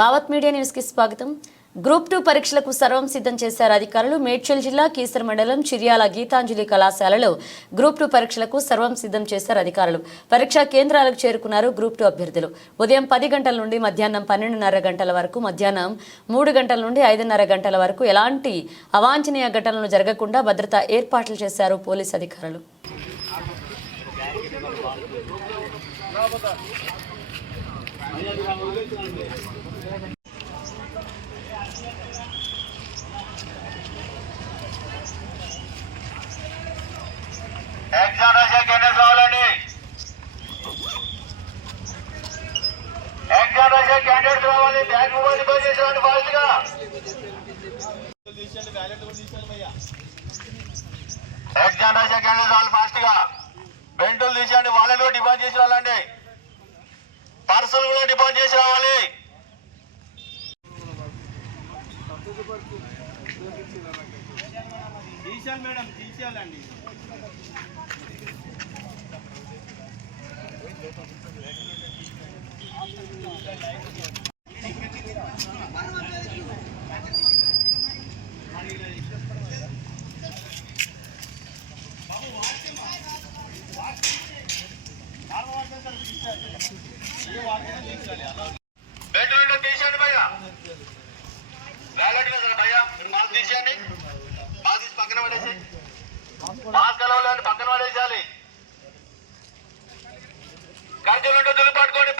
Bhavat media news కి స్వాగతం. Group 2 పరీక్షలకు సర్వం సిద్ధం చేశారు అధికారులు. మేడ్చల్ జిల్లా కీసర మండలం చిర్యాల గీతాంజలి కళాశాలలో గ్రూప్ 2 పరీక్షలకు సర్వం సిద్ధం చేశారు అధికారులు. పరీక్షా కేంద్రాలకు చేరుకున్నారు గ్రూప్ 2 అభ్యర్థులు. ఉదయం 10 గంటల నుండి మధ్యాహ్నం 12:30 గంటల వరకు, మధ్యాహ్నం 3 గంటల నుండి 5:30 గంటల వరకు ఎలాంటి అవాంఛనీయ ఘటనలు జరగకుండా భద్రతా ఏర్పాట్లు చేశారు పోలీసు అధికారులు. బెంటులు తీసేయండి, వాళ్ళని కూడా డిపాజిట్ చేసి రావాలండి. పార్సల్ కూడా డిపాజిట్ చేసి రావాలి. తీసేయాలి మేడం, తీసేయాలండి. బెంటులు తీసేయండి భయ్యా, వ్యాలెట్ భయ్యా, మాస్క్ తీసేయండి. మాస్క్ తీసి పక్కన పడేసి, మాస్క్ అలవాలండి, పక్కన పడేసేయాలి. కర్జీలు ఉంటే దులు పట్టుకోండి.